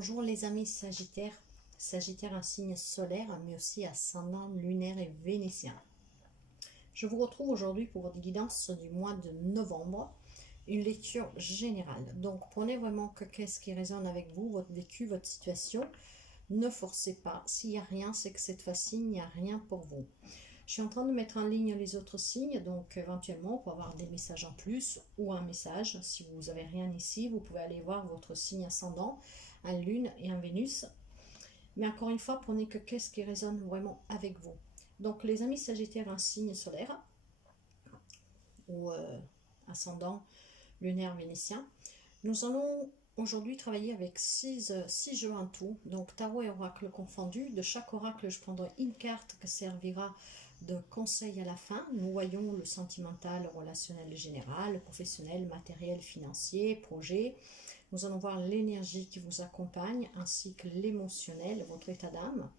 Bonjour les amis Sagittaires. Sagittaire, un signe solaire, mais aussi ascendant lunaire et vénitien. Je vous retrouve aujourd'hui pour votre guidance du mois de novembre. Une lecture générale. Donc prenez vraiment qu'est-ce qui résonne avec vous, votre vécu, votre situation. Ne forcez pas. S'il n'y a rien, c'est que cette fois-ci, il n'y a rien pour vous. Je suis en train de mettre en ligne les autres signes, donc éventuellement pour avoir des messages en plus ou un message. Si vous n'avez rien ici, vous pouvez aller voir votre signe ascendant, un Lune et un Vénus. Mais encore une fois, prenez qu'est-ce qui résonne vraiment avec vous. Donc les amis Sagittaires, un signe solaire ou ascendant lunaire vénitien. Nous allons aujourd'hui travailler avec 6 jeux en tout, donc tarot et oracle confondus. De chaque oracle, je prendrai une carte qui servira de conseil à la fin. Nous voyons le sentimental, le relationnel, le général, le professionnel, matériel, financier, projet. Nous allons voir l'énergie qui vous accompagne, ainsi que l'émotionnel, votre état d'âme.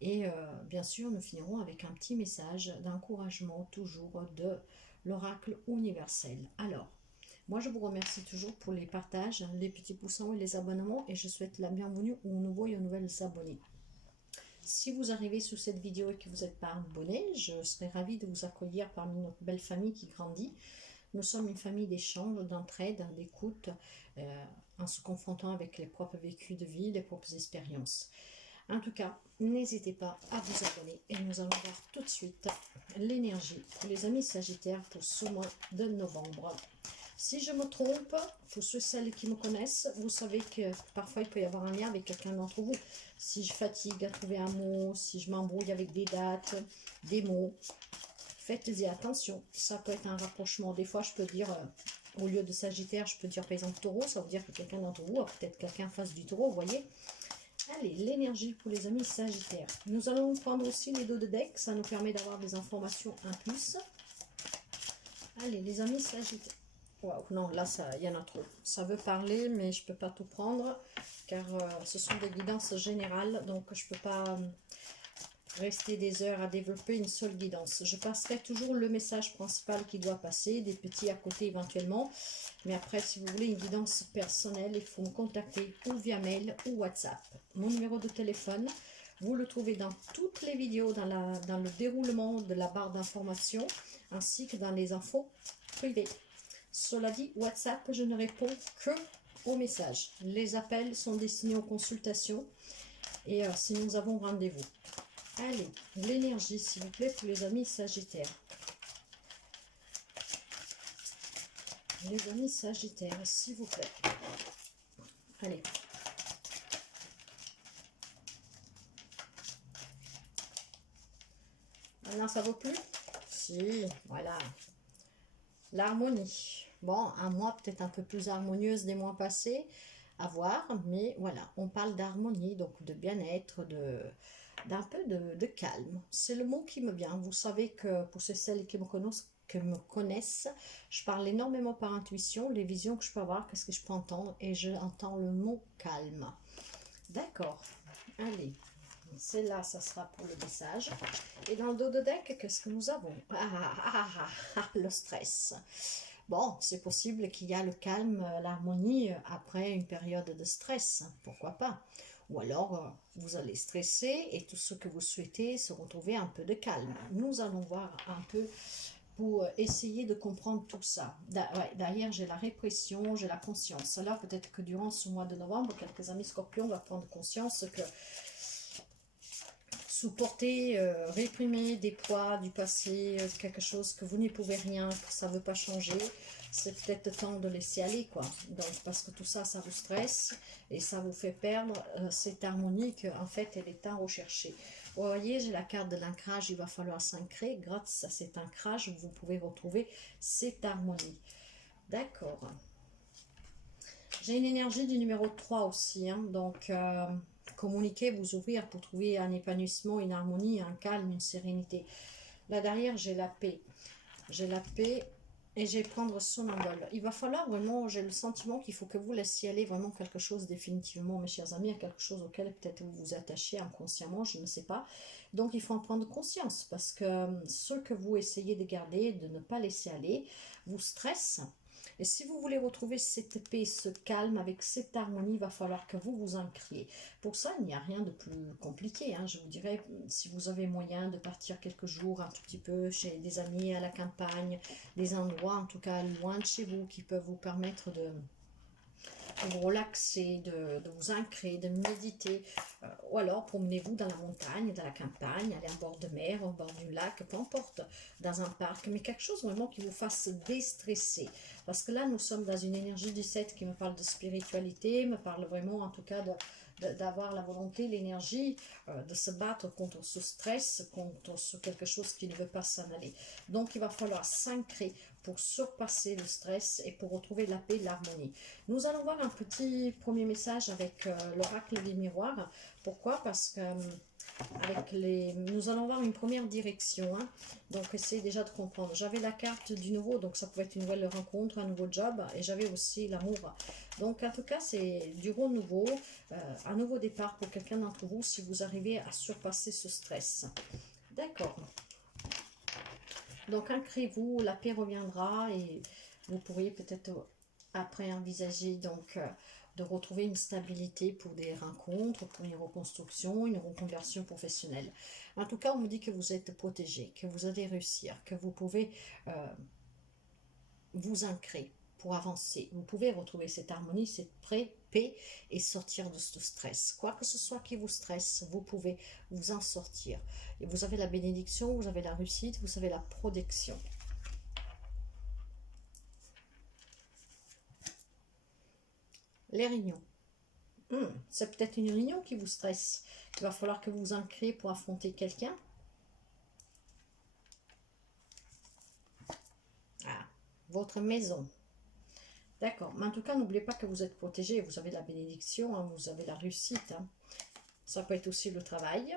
Et bien sûr, nous finirons avec un petit message d'encouragement, toujours de l'oracle universel. Alors, moi, je vous remercie toujours pour les partages, les petits poussons et les abonnements, et je souhaite la bienvenue aux nouveaux et aux nouvelles abonnés. Si vous arrivez sous cette vidéo et que vous n'êtes pas abonné, je serai ravie de vous accueillir parmi notre belle famille qui grandit. Nous sommes une famille d'échange, d'entraide, d'écoute, en se confrontant avec les propres vécus de vie, les propres expériences. En tout cas, n'hésitez pas à vous abonner et nous allons voir tout de suite l'énergie pour les amis Sagittaires pour ce mois de novembre. Si je me trompe, pour ceux et celles qui me connaissent, vous savez que parfois il peut y avoir un lien avec quelqu'un d'entre vous. Si je fatigue à trouver un mot, si je m'embrouille avec des dates, des mots, faites-y attention. Ça peut être un rapprochement. Des fois, je peux dire, au lieu de Sagittaire, je peux dire par exemple Taureau. Ça veut dire que quelqu'un d'entre vous a peut-être quelqu'un en face du Taureau, vous voyez. Allez, l'énergie pour les amis Sagittaires. Nous allons prendre aussi les dos de deck. Ça nous permet d'avoir des informations en plus. Allez, les amis Sagittaires. Wow, non, là, il y en a trop. Ça veut parler, mais je ne peux pas tout prendre, car ce sont des guidances générales, donc je ne peux pas rester des heures à développer une seule guidance. Je passerai toujours le message principal qui doit passer, des petits à côté éventuellement, mais après, si vous voulez une guidance personnelle, il faut me contacter ou via mail ou WhatsApp. Mon numéro de téléphone, vous le trouvez dans toutes les vidéos, dans le déroulement de la barre d'information, ainsi que dans les infos privées. Cela dit, WhatsApp, je ne réponds que aux messages. Les appels sont destinés aux consultations et si nous avons rendez-vous. Allez, l'énergie, s'il vous plaît, pour les amis Sagittaires. Les amis Sagittaires, s'il vous plaît. Allez. Maintenant, ça vaut plus? Si, voilà. L'harmonie. Bon, un mois peut-être un peu plus harmonieuse des mois passés, à voir, mais voilà, on parle d'harmonie, donc de bien-être, d'un peu de calme. C'est le mot qui me vient. Vous savez que pour celles qui me connaissent, je parle énormément par intuition, les visions que je peux avoir, qu'est-ce que je peux entendre, et je entends le mot calme. D'accord, allez. Celle-là, ça sera pour le message. Et dans le dos de deck, qu'est-ce que nous avons? Le stress. Bon, c'est possible qu'il y a le calme, l'harmonie après une période de stress. Pourquoi pas? Ou alors, vous allez stresser et tout ce que vous souhaitez, se retrouver un peu de calme. Nous allons voir un peu pour essayer de comprendre tout ça. Derrière, j'ai la répression, j'ai la conscience. Alors, peut-être que durant ce mois de novembre, quelques amis scorpions vont prendre conscience que supporter, réprimer des poids du passé, quelque chose que vous n'y pouvez rien, que ça ne veut pas changer, c'est peut-être temps de laisser aller, quoi. Donc, parce que tout ça, ça vous stresse et ça vous fait perdre cette harmonie qu'en fait, elle est à rechercher. Vous voyez, j'ai la carte de l'ancrage, il va falloir s'ancrer. Grâce à cet ancrage, vous pouvez retrouver cette harmonie. D'accord. J'ai une énergie du numéro 3 aussi, hein, donc communiquer, vous ouvrir pour trouver un épanouissement, une harmonie, un calme, une sérénité. Là derrière, j'ai la paix. J'ai la paix et je vais prendre son envol. Il va falloir vraiment, j'ai le sentiment qu'il faut que vous laissiez aller vraiment quelque chose définitivement, mes chers amis, à quelque chose auquel peut-être vous vous attachez inconsciemment, je ne sais pas. Donc il faut en prendre conscience parce que ce que vous essayez de garder, de ne pas laisser aller, vous stresse. Et si vous voulez retrouver cette paix, ce calme, avec cette harmonie, il va falloir que vous vous ancriez. Pour ça, il n'y a rien de plus compliqué, hein. Je vous dirais, si vous avez moyen de partir quelques jours, un tout petit peu, chez des amis à la campagne, des endroits, en tout cas, loin de chez vous, qui peuvent vous permettre de vous relaxer, de vous ancrer, de méditer, ou alors promenez-vous dans la montagne, dans la campagne, allez en bord de mer, au bord du lac, peu importe, dans un parc, mais quelque chose vraiment qui vous fasse déstresser, parce que là nous sommes dans une énergie du 7 qui me parle de spiritualité, me parle vraiment en tout cas d'avoir la volonté, l'énergie de se battre contre ce stress, contre quelque chose qui ne veut pas s'en aller. Donc il va falloir s'ancrer pour surpasser le stress et pour retrouver la paix et l'harmonie. Nous allons voir un petit premier message avec l'oracle des miroirs. Pourquoi? Parce que nous allons voir une première direction, hein. Donc essayez déjà de comprendre. J'avais la carte du nouveau, donc ça pouvait être une nouvelle rencontre, un nouveau job, et j'avais aussi l'amour. Donc en tout cas c'est du renouveau, un nouveau départ pour quelqu'un d'entre vous si vous arrivez à surpasser ce stress. D'accord. Donc ancrez-vous, la paix reviendra et vous pourriez peut-être après envisager donc de retrouver une stabilité pour des rencontres, pour une reconstruction, une reconversion professionnelle. En tout cas, on me dit que vous êtes protégé, que vous allez réussir, que vous pouvez vous ancrer pour avancer. Vous pouvez retrouver cette harmonie, cette paix et sortir de ce stress. Quoi que ce soit qui vous stresse, vous pouvez vous en sortir. Et vous avez la bénédiction, vous avez la réussite, vous avez la protection. Les réunions. C'est peut-être une réunion qui vous stresse. Il va falloir que vous vous ancrez pour affronter quelqu'un. Ah, votre maison. D'accord, mais en tout cas, n'oubliez pas que vous êtes protégé, vous avez la bénédiction, hein, vous avez la réussite. Hein. Ça peut être aussi le travail.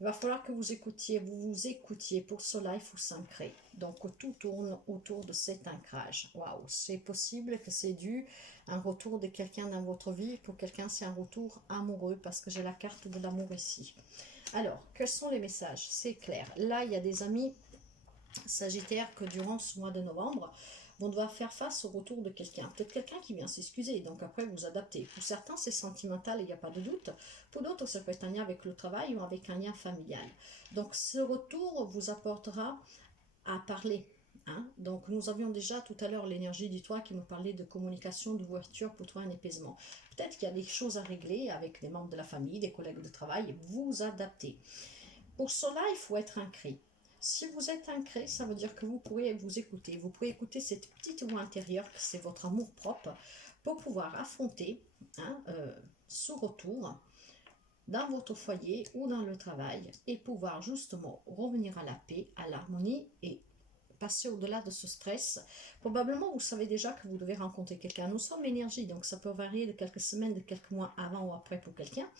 Il va falloir que vous écoutiez, vous écoutiez. Pour cela, il faut s'ancrer. Donc, tout tourne autour de cet ancrage. Waouh, c'est possible que c'est dû à un retour de quelqu'un dans votre vie. Pour quelqu'un, c'est un retour amoureux parce que j'ai la carte de l'amour ici. Alors, quels sont les messages? C'est clair. Là, il y a des amis Sagittaire que durant ce mois de novembre, vont devoir faire face au retour de quelqu'un. Peut-être quelqu'un qui vient s'excuser, donc après vous adaptez. Pour certains, c'est sentimental, il n'y a pas de doute. Pour d'autres, ça peut être un lien avec le travail ou avec un lien familial. Donc ce retour vous apportera à parler. Hein? Donc nous avions déjà tout à l'heure l'énergie du toit qui me parlait de communication, d'ouverture pour trouver un apaisement. Peut-être qu'il y a des choses à régler avec des membres de la famille, des collègues de travail, vous adaptez. Pour cela, il faut être ancré. Si vous êtes ancré, ça veut dire que vous pourrez vous écouter. Vous pourrez écouter cette petite voix intérieure, que c'est votre amour propre, pour pouvoir affronter ce retour dans votre foyer ou dans le travail et pouvoir justement revenir à la paix, à l'harmonie et passer au-delà de ce stress. Probablement, vous savez déjà que vous devez rencontrer quelqu'un. Nous sommes énergie, donc ça peut varier de quelques semaines, de quelques mois avant ou après pour quelqu'un.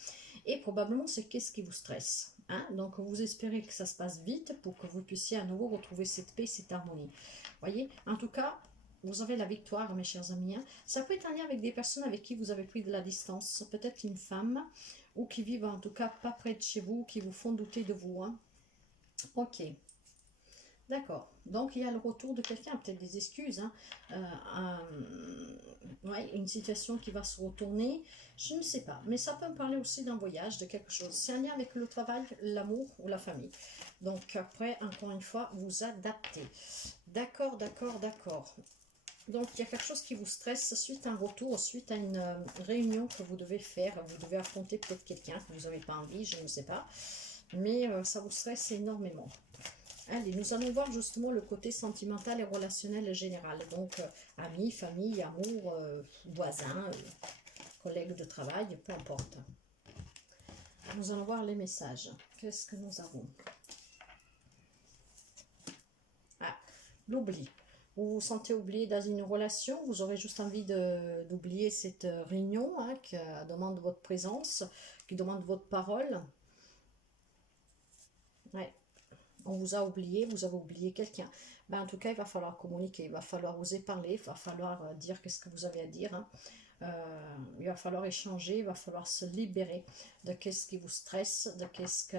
Et probablement, c'est qu'est-ce qui vous stresse. Hein? Donc, vous espérez que ça se passe vite pour que vous puissiez à nouveau retrouver cette paix, cette harmonie. Voyez, en tout cas, vous avez la victoire, mes chers amis. Hein? Ça peut être un lien avec des personnes avec qui vous avez pris de la distance. Peut-être une femme, ou qui vivent en tout cas pas près de chez vous, qui vous font douter de vous. Hein? Ok. D'accord. Donc, il y a le retour de quelqu'un, peut-être des excuses. Hein. Ouais, une situation qui va se retourner. Je ne sais pas. Mais ça peut me parler aussi d'un voyage, de quelque chose. C'est un lien avec le travail, l'amour ou la famille. Donc, après, encore une fois, vous adaptez. D'accord, d'accord, d'accord. Donc, il y a quelque chose qui vous stresse suite à un retour, suite à une réunion que vous devez faire. Vous devez affronter peut-être quelqu'un que vous n'avez pas envie, je ne sais pas. Mais ça vous stresse énormément. Allez, nous allons voir justement le côté sentimental et relationnel général. Donc, amis, famille, amour, voisins, collègues de travail, peu importe. Nous allons voir les messages. Qu'est-ce que nous avons? Ah, l'oubli. Vous vous sentez oublié dans une relation, vous aurez juste envie d'oublier cette réunion hein, qui demande votre présence, qui demande votre parole. Ouais. On vous a oublié, vous avez oublié quelqu'un. Ben, en tout cas, il va falloir communiquer, il va falloir oser parler, il va falloir dire qu'est-ce que vous avez à dire. Hein. Il va falloir échanger, il va falloir se libérer de ce qui vous stresse, de ce que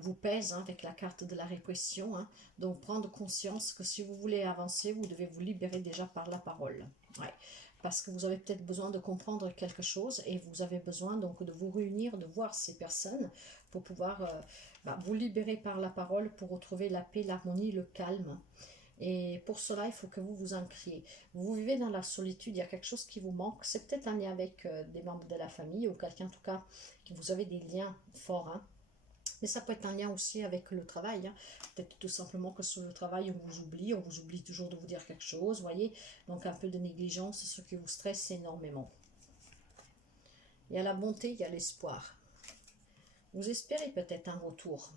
vous pèse, hein, avec la carte de la répression, hein. Donc prendre conscience que si vous voulez avancer, vous devez vous libérer déjà par la parole. Ouais. Parce que vous avez peut-être besoin de comprendre quelque chose et vous avez besoin donc de vous réunir, de voir ces personnes pour pouvoir vous libérer par la parole, pour retrouver la paix, l'harmonie, le calme. Et pour cela, il faut que vous vous ancriez. Vous vivez dans la solitude, il y a quelque chose qui vous manque. C'est peut-être un lien avec des membres de la famille ou quelqu'un en tout cas que vous avez des liens forts, hein. Mais ça peut être un lien aussi avec le travail, hein. Peut-être tout simplement que sur le travail, on vous oublie toujours de vous dire quelque chose, voyez. Donc un peu de négligence, ce qui vous stresse énormément. Il y a la bonté, il y a l'espoir. Vous espérez peut-être un retour.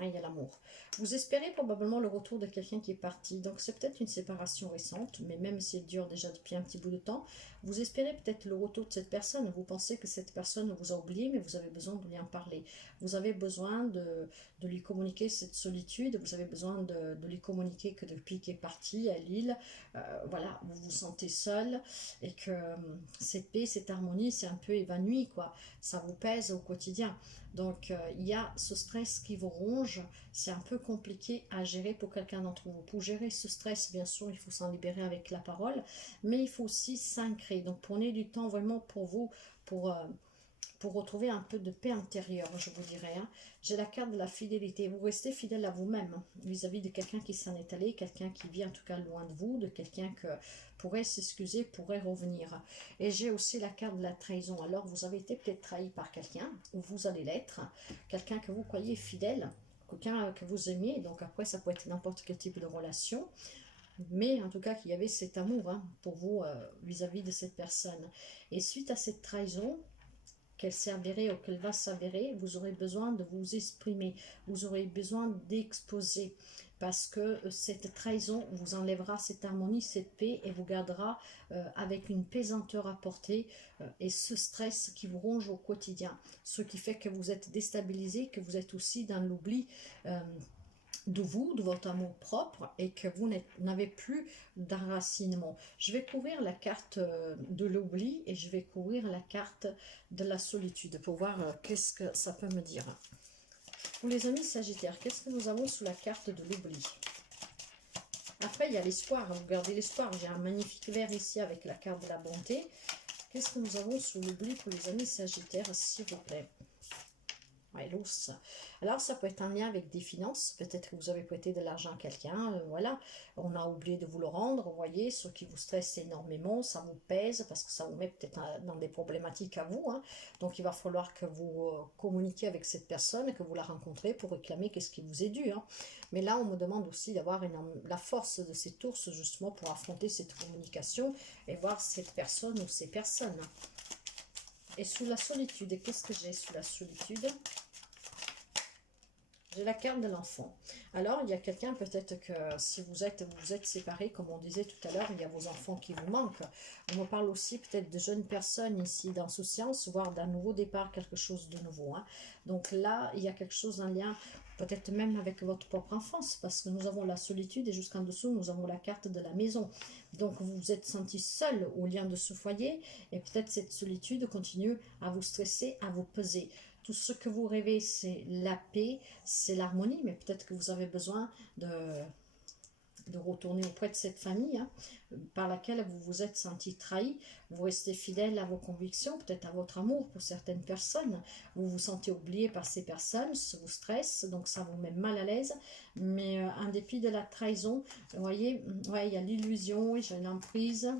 Ah, il y a l'amour. Vous espérez probablement le retour de quelqu'un qui est parti. Donc c'est peut-être une séparation récente, mais même si elle dure déjà depuis un petit bout de temps, vous espérez peut-être le retour de cette personne. Vous pensez que cette personne vous a oublié, mais vous avez besoin de lui en parler. Vous avez besoin de lui communiquer cette solitude. Vous avez besoin de lui communiquer que depuis qu'il est parti à Lille, voilà, vous vous sentez seul et que cette paix, cette harmonie, c'est un peu évanoui, quoi. Ça vous pèse au quotidien. Donc, il y a ce stress qui vous ronge. C'est un peu compliqué à gérer pour quelqu'un d'entre vous. Pour gérer ce stress, bien sûr, il faut s'en libérer avec la parole, mais il faut aussi s'ancrer. Donc, prenez du temps vraiment pour vous, pour retrouver un peu de paix intérieure, je vous dirais, hein. J'ai la carte de la fidélité. Vous restez fidèle à vous-même, hein, vis-à-vis de quelqu'un qui s'en est allé, quelqu'un qui vit en tout cas loin de vous, de quelqu'un que pourrait s'excuser, pourrait revenir. Et j'ai aussi la carte de la trahison. Alors, vous avez été peut-être trahi par quelqu'un, ou vous allez l'être, quelqu'un que vous croyez fidèle, quelqu'un que vous aimiez. Donc après, ça peut être n'importe quel type de relation. Mais en tout cas, qu'il y avait cet amour, hein, pour vous vis-à-vis de cette personne. Et suite à cette trahison, qu'elle s'avérait ou qu'elle va s'avérer, vous aurez besoin de vous exprimer, vous aurez besoin d'exposer, parce que cette trahison vous enlèvera cette harmonie, cette paix, et vous gardera avec une pesanteur à porter et ce stress qui vous ronge au quotidien, ce qui fait que vous êtes déstabilisé, que vous êtes aussi dans l'oubli de vous, de votre amour propre, et que vous n'avez plus d'enracinement. Je vais couvrir la carte de l'oubli et je vais couvrir la carte de la solitude pour voir qu'est-ce que ça peut me dire. Pour les amis Sagittaires, qu'est-ce que nous avons sous la carte de l'oubli? Après, il y a l'espoir. Vous gardez l'espoir. J'ai un magnifique vert ici avec la carte de la bonté. Qu'est-ce que nous avons sous l'oubli pour les amis Sagittaires, s'il vous plaît? Ouais, l'ours. Alors, ça peut être un lien avec des finances. Peut-être que vous avez prêté de l'argent à quelqu'un. Voilà, on a oublié de vous le rendre. Vous voyez, ce qui vous stresse énormément, ça vous pèse parce que ça vous met peut-être dans des problématiques à vous, hein. Donc, il va falloir que vous communiquiez avec cette personne et que vous la rencontrez pour réclamer qu'est-ce qui vous est dû, hein. Mais là, on me demande aussi d'avoir la force de cet ours justement pour affronter cette communication et voir cette personne ou ces personnes. Et sous la solitude, qu'est-ce que j'ai sous la solitude? J'ai la carte de l'enfant. Alors, il y a quelqu'un, peut-être que si vous êtes séparés, comme on disait tout à l'heure, il y a vos enfants qui vous manquent. On me parle aussi peut-être de jeunes personnes ici d'insouciance, voire d'un nouveau départ, quelque chose de nouveau, hein. Donc là, il y a quelque chose, un lien, peut-être même avec votre propre enfance, parce que nous avons la solitude et jusqu'en dessous, nous avons la carte de la maison. Donc, vous vous êtes senti seul au lien de ce foyer, et peut-être cette solitude continue à vous stresser, à vous peser. Tout ce que vous rêvez, c'est la paix, c'est l'harmonie, mais peut-être que vous avez besoin de retourner auprès de cette famille, hein, par laquelle vous vous êtes senti trahi. Vous restez fidèle à vos convictions, peut-être à votre amour pour certaines personnes. Vous vous sentez oublié par ces personnes, ça vous stresse, donc ça vous met mal à l'aise. Mais en dépit de la trahison, vous voyez, ouais, il y a l'illusion, j'ai une emprise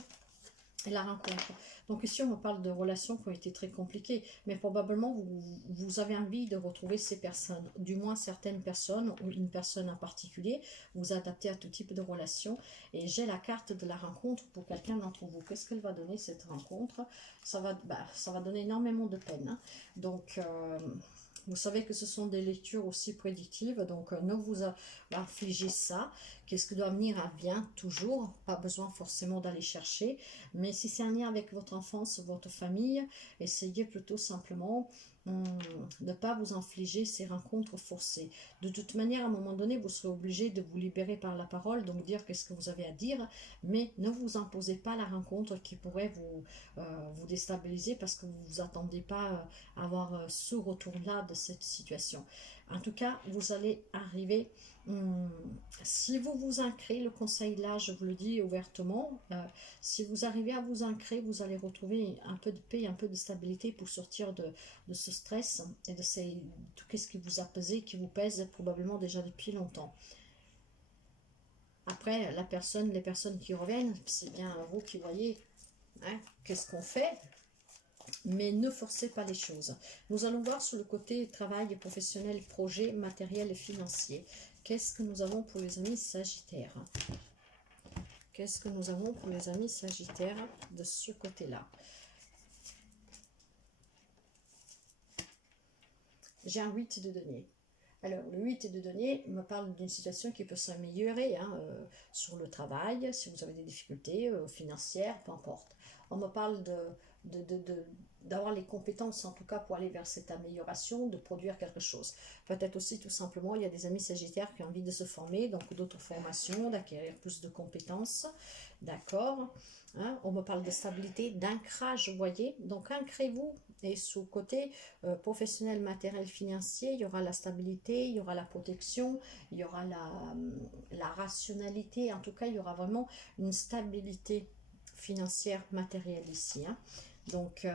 et la rencontre. Donc ici, on me parle de relations qui ont été très compliquées, mais probablement vous avez envie de retrouver ces personnes, du moins certaines personnes, ou une personne en particulier, vous adaptez à tout type de relation. Et j'ai la carte de la rencontre pour quelqu'un d'entre vous. Qu'est-ce qu'elle va donner, cette rencontre? Ça va donner énormément de peine, hein. Donc, vous savez que ce sont des lectures aussi prédictives, donc ne vous infligez ça. Qu'est-ce que doit venir vient toujours, pas besoin forcément d'aller chercher. Mais si c'est un lien avec votre enfance, votre famille, essayez plutôt simplement ne pas vous infliger ces rencontres forcées. De toute manière, à un moment donné, vous serez obligé de vous libérer par la parole, donc dire qu'est-ce que vous avez à dire, mais ne vous imposez pas la rencontre qui pourrait vous déstabiliser parce que vous ne vous attendez pas à avoir ce retour-là de cette situation. En tout cas, vous allez arriver. Si vous vous ancrez, le conseil là, je vous le dis ouvertement, si vous arrivez à vous ancrer, vous allez retrouver un peu de paix, un peu de stabilité pour sortir de ce stress et de tout ce qui vous a pesé, qui vous pèse probablement déjà depuis longtemps. Après, les personnes qui reviennent, c'est bien vous qui voyez qu'est-ce qu'on fait, mais ne forcez pas les choses. Nous allons voir sur le côté travail professionnel, projet, matériel et financier. Qu'est-ce que nous avons pour les amis Sagittaires? Qu'est-ce que nous avons pour les amis Sagittaires de ce côté-là? J'ai un 8 de denier. Alors, le 8 de denier me parle d'une situation qui peut s'améliorer sur le travail, si vous avez des difficultés financières, peu importe. On me parle d'avoir les compétences, en tout cas, pour aller vers cette amélioration, de produire quelque chose. Peut-être aussi, tout simplement, il y a des amis sagittaires qui ont envie de se former, donc d'autres formations, d'acquérir plus de compétences. D'accord. On me parle de stabilité, d'ancrage, vous voyez. Donc, ancrez-vous. Et sous côté professionnel, matériel, financier, il y aura la stabilité, il y aura la protection, il y aura la rationalité. En tout cas, il y aura vraiment une stabilité financière, matérielle ici. Donc,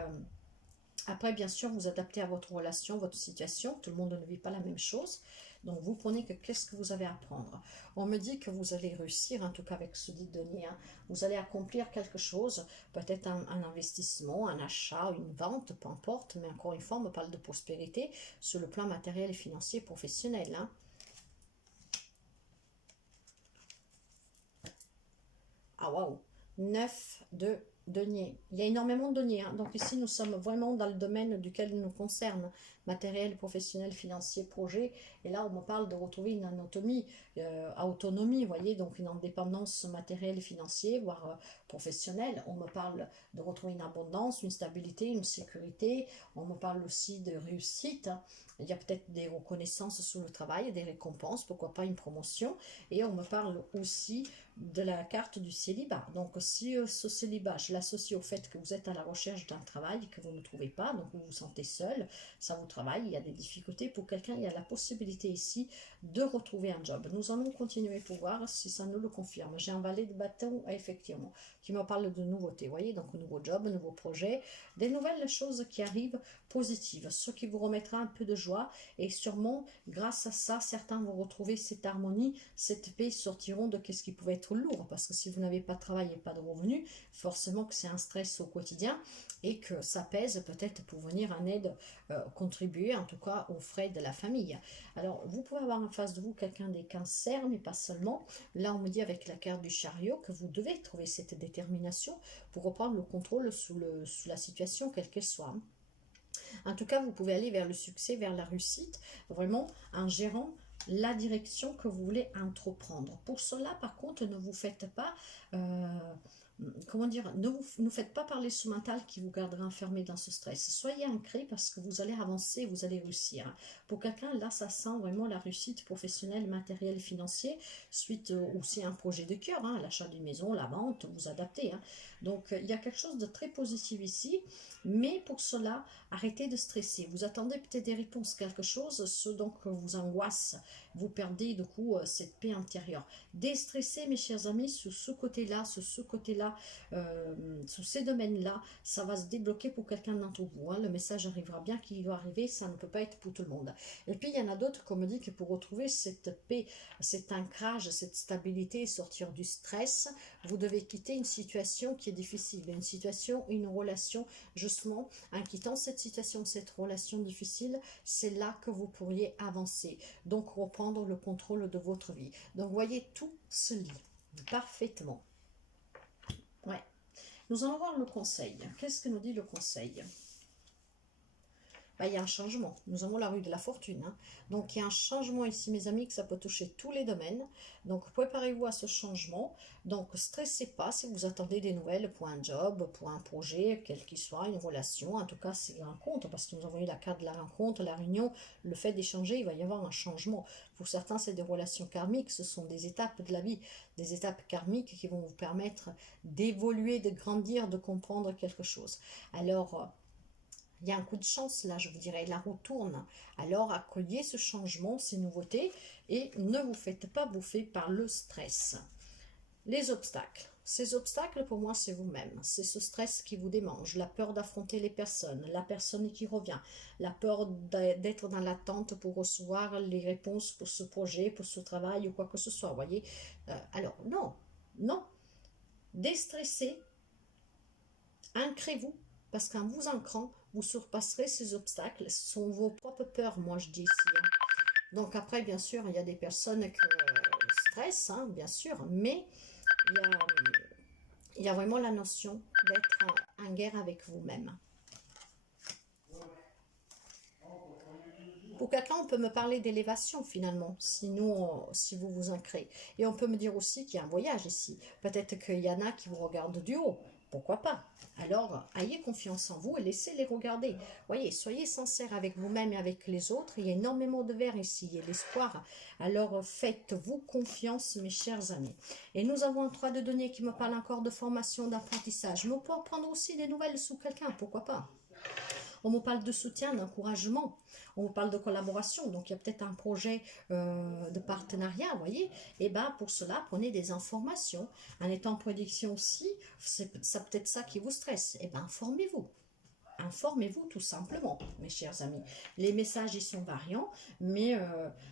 après, bien sûr, vous adaptez à votre relation, votre situation. Tout le monde ne vit pas la même chose. Donc, vous prenez que qu'est-ce que vous avez à apprendre. On me dit que vous allez réussir, en tout cas avec ce dit denier. Vous allez accomplir quelque chose, peut-être un investissement, un achat, une vente, peu importe. Mais encore une fois, on me parle de prospérité sur le plan matériel et financier professionnel. Ah, waouh! 9 de denier. Il y a énormément de deniers. Donc ici, nous sommes vraiment dans le domaine duquel il nous concerne. Matériel, professionnel, financier, projet. Et là, on me parle de retrouver une autonomie, vous voyez, donc une indépendance matérielle et financière, voire professionnelle. On me parle de retrouver une abondance, une stabilité, une sécurité. On me parle aussi de réussite. Il y a peut-être des reconnaissances sur le travail, des récompenses, pourquoi pas une promotion. Et on me parle aussi de la carte du célibat. Donc si ce célibat, je l'associe au fait que vous êtes à la recherche d'un travail que vous ne trouvez pas, donc vous vous sentez seul, ça vous travaille, il y a des difficultés pour quelqu'un, il y a la possibilité ici de retrouver un job. Nous allons continuer pour voir si ça nous le confirme. J'ai un valet de bâton, effectivement, qui me parle de nouveautés, vous voyez, donc nouveau job, nouveau projet, des nouvelles choses qui arrivent positives, ce qui vous remettra un peu de joie et sûrement grâce à ça, certains vont retrouver cette harmonie, cette paix, sortiront de ce qui pouvait être lourd, parce que si vous n'avez pas de travail et pas de revenus, forcément que c'est un stress au quotidien et que ça pèse peut-être pour venir en aide, contribuer en tout cas aux frais de la famille. Alors vous pouvez avoir en face de vous quelqu'un des cancers, mais pas seulement. Là on me dit avec la carte du chariot que vous devez trouver cette détermination pour reprendre le contrôle sous la situation quelle qu'elle soit. En tout cas, vous pouvez aller vers le succès, vers la réussite, vraiment en gérant la direction que vous voulez entreprendre. Pour cela, par contre, ne vous faites pas... comment dire, ne faites pas parler ce mental qui vous gardera enfermé dans ce stress. Soyez ancré parce que vous allez avancer, vous allez réussir. Pour quelqu'un, là, ça sent vraiment la réussite professionnelle, matérielle, financière, suite aussi à un projet de cœur, l'achat d'une maison, la vente, vous adaptez. Donc, il y a quelque chose de très positif ici, mais pour cela, arrêtez de stresser. Vous attendez peut-être des réponses, quelque chose, ce dont vous angoisse, vous perdez du coup cette paix intérieure. Déstressez, mes chers amis, sur ce côté-là, sur ces domaines-là, ça va se débloquer pour quelqu'un d'entre vous. Le message arrivera bien qu'il doit arriver, ça ne peut pas être pour tout le monde. Et puis, il y en a d'autres, comme on dit, que pour retrouver cette paix, cet ancrage, cette stabilité, sortir du stress, vous devez quitter une situation qui est difficile, une situation, une relation, justement, en quittant cette situation, cette relation difficile, c'est là que vous pourriez avancer. Donc, reprendre le contrôle de votre vie. Donc, voyez, tout se lie parfaitement. Ouais. Nous allons voir le conseil. Qu'est-ce que nous dit le conseil? bah, il y a un changement. Nous avons la rue de la fortune, hein. Donc il y a un changement ici, mes amis, que ça peut toucher tous les domaines. Donc préparez-vous à ce changement. Donc stressez pas si vous attendez des nouvelles pour un job, pour un projet, quel qu'il soit, une relation. En tout cas, c'est une rencontre, parce que nous avons eu la carte de la rencontre, la réunion, le fait d'échanger, il va y avoir un changement. Pour certains, c'est des relations karmiques, ce sont des étapes de la vie, des étapes karmiques qui vont vous permettre d'évoluer, de grandir, de comprendre quelque chose. Alors, il y a un coup de chance là, je vous dirais, la roue tourne. Alors accueillez ce changement, ces nouveautés, et ne vous faites pas bouffer par le stress. Les obstacles. Ces obstacles, pour moi, c'est vous-même. C'est ce stress qui vous démange, la peur d'affronter les personnes, la personne qui revient, la peur d'être dans l'attente pour recevoir les réponses pour ce projet, pour ce travail ou quoi que ce soit. Vous voyez. Alors, non, non. Déstressez, ancrez-vous, parce qu'en vous ancrant, vous surpasserez ces obstacles. Ce sont vos propres peurs, moi je dis ici, hein. Donc après, bien sûr, il y a des personnes qui stressent, hein, bien sûr, mais il y a vraiment la notion d'être en guerre avec vous-même. Pour quelqu'un, on peut me parler d'élévation finalement, si vous vous ancrez. Et on peut me dire aussi qu'il y a un voyage ici. Peut-être qu'il y en a qui vous regardent du haut. Pourquoi pas? Alors, ayez confiance en vous et laissez-les regarder. Voyez, soyez sincères avec vous-même et avec les autres. Il y a énormément de verre ici, il y a l'espoir. Alors, faites-vous confiance, mes chers amis. Et nous avons un 3 de denier qui me parle encore de formation, d'apprentissage. Mais on peut en prendre aussi des nouvelles sous quelqu'un, pourquoi pas? On me parle de soutien, d'encouragement, on me parle de collaboration, donc il y a peut-être un projet de partenariat, vous voyez, et bien pour cela, prenez des informations. En étant en prédiction aussi, c'est peut-être ça qui vous stresse, et bien informez-vous. Informez-vous tout simplement, mes chers amis. Les messages, ils sont variants, mais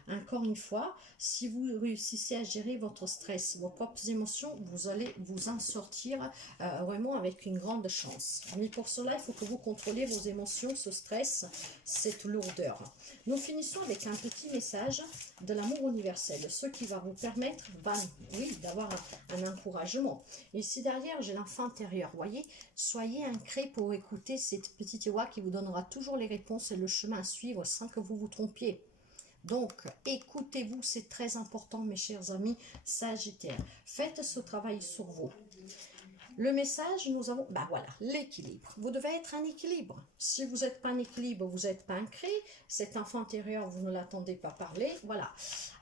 encore une fois, si vous réussissez à gérer votre stress, vos propres émotions, vous allez vous en sortir vraiment avec une grande chance. Mais pour cela, il faut que vous contrôlez vos émotions, ce stress, cette lourdeur. Nous finissons avec un petit message de l'amour universel, ce qui va vous permettre, oui, d'avoir un encouragement. Ici derrière, j'ai l'enfant intérieur, voyez, soyez ancrés pour écouter cette petite voix qui vous donnera toujours les réponses et le chemin à suivre sans que vous vous trompiez. Donc, écoutez-vous, c'est très important, mes chers amis Sagittaires. Faites ce travail sur vous. Le message, nous avons, voilà, l'équilibre. Vous devez être en équilibre. Si vous n'êtes pas en équilibre, vous n'êtes pas ancré. Cet enfant intérieur, vous ne l'attendez pas parler. Voilà.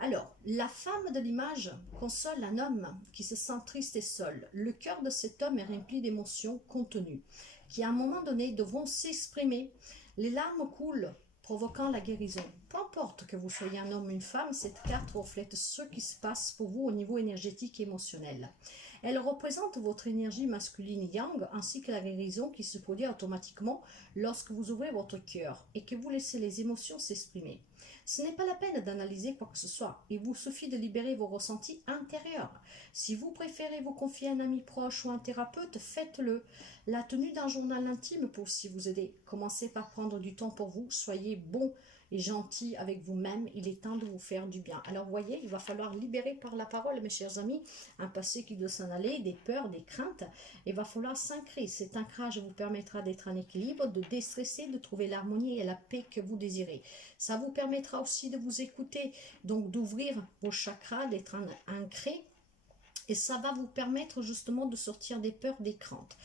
Alors, la femme de l'image console un homme qui se sent triste et seul. Le cœur de cet homme est rempli d'émotions contenues, qui à un moment donné devront s'exprimer. Les larmes coulent, provoquant la guérison. Peu importe que vous soyez un homme ou une femme, cette carte reflète ce qui se passe pour vous au niveau énergétique et émotionnel. Elle représente votre énergie masculine yang ainsi que la guérison qui se produit automatiquement lorsque vous ouvrez votre cœur et que vous laissez les émotions s'exprimer. Ce n'est pas la peine d'analyser quoi que ce soit, il vous suffit de libérer vos ressentis intérieurs. Si vous préférez vous confier à un ami proche ou un thérapeute, faites-le. La tenue d'un journal intime peut aussi vous aider. Commencez par prendre du temps pour vous, soyez bon et gentil avec vous-même, il est temps de vous faire du bien. Alors voyez, il va falloir libérer par la parole, mes chers amis, un passé qui doit s'en aller, des peurs, des craintes. Il va falloir s'ancrer. Cet ancrage vous permettra d'être en équilibre, de déstresser, de trouver l'harmonie et la paix que vous désirez. Ça vous permettra aussi de vous écouter, donc d'ouvrir vos chakras, d'être ancré. Et ça va vous permettre justement de sortir des peurs, des craintes.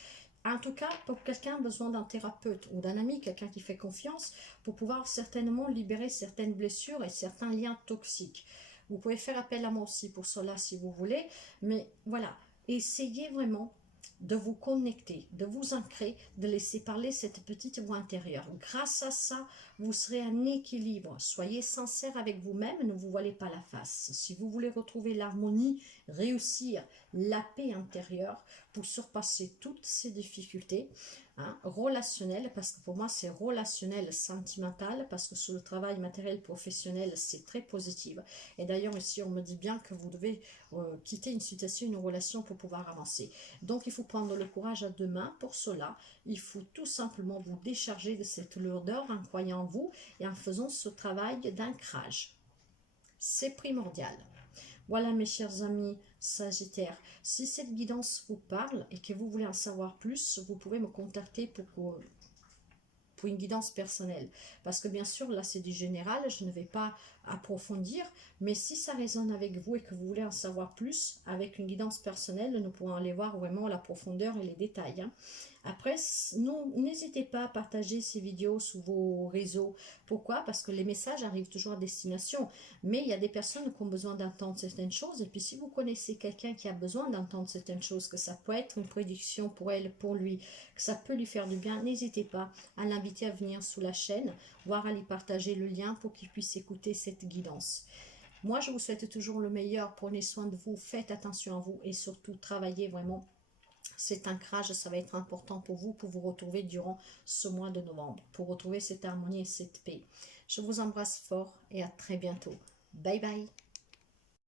En tout cas, pour quelqu'un besoin d'un thérapeute ou d'un ami, quelqu'un qui fait confiance, pour pouvoir certainement libérer certaines blessures et certains liens toxiques. Vous pouvez faire appel à moi aussi pour cela si vous voulez, mais voilà, essayez vraiment de vous connecter, de vous ancrer, de laisser parler cette petite voix intérieure. Grâce à ça, vous serez en équilibre. Soyez sincère avec vous-même, ne vous voilez pas la face. Si vous voulez retrouver l'harmonie, réussir la paix intérieure pour surpasser toutes ces difficultés, relationnelles, parce que pour moi c'est relationnel, sentimental, parce que sur le travail matériel professionnel c'est très positif. Et d'ailleurs ici on me dit bien que vous devez quitter une situation, une relation pour pouvoir avancer. Donc il faut prendre le courage à deux mains. Pour cela, il faut tout simplement vous décharger de cette lourdeur en croyant en vous et en faisant ce travail d'ancrage. C'est primordial. Voilà mes chers amis Sagittaires, si cette guidance vous parle et que vous voulez en savoir plus, vous pouvez me contacter pour pour une guidance personnelle. Parce que bien sûr, là, c'est du général, je ne vais pas approfondir, mais si ça résonne avec vous et que vous voulez en savoir plus, avec une guidance personnelle, nous pourrons aller voir vraiment la profondeur et les détails. Hein. Après, n'hésitez pas à partager ces vidéos sur vos réseaux. Pourquoi? Parce que les messages arrivent toujours à destination. Mais il y a des personnes qui ont besoin d'entendre certaines choses. Et puis, si vous connaissez quelqu'un qui a besoin d'entendre certaines choses, que ça peut être une prédiction pour elle, pour lui, que ça peut lui faire du bien, n'hésitez pas à l'inviter à venir sous la chaîne, voire à lui partager le lien pour qu'il puisse écouter cette guidance. Moi, je vous souhaite toujours le meilleur. Prenez soin de vous, faites attention à vous et surtout, travaillez vraiment cet ancrage, ça va être important pour vous retrouver durant ce mois de novembre, pour retrouver cette harmonie et cette paix. Je vous embrasse fort et à très bientôt. Bye bye.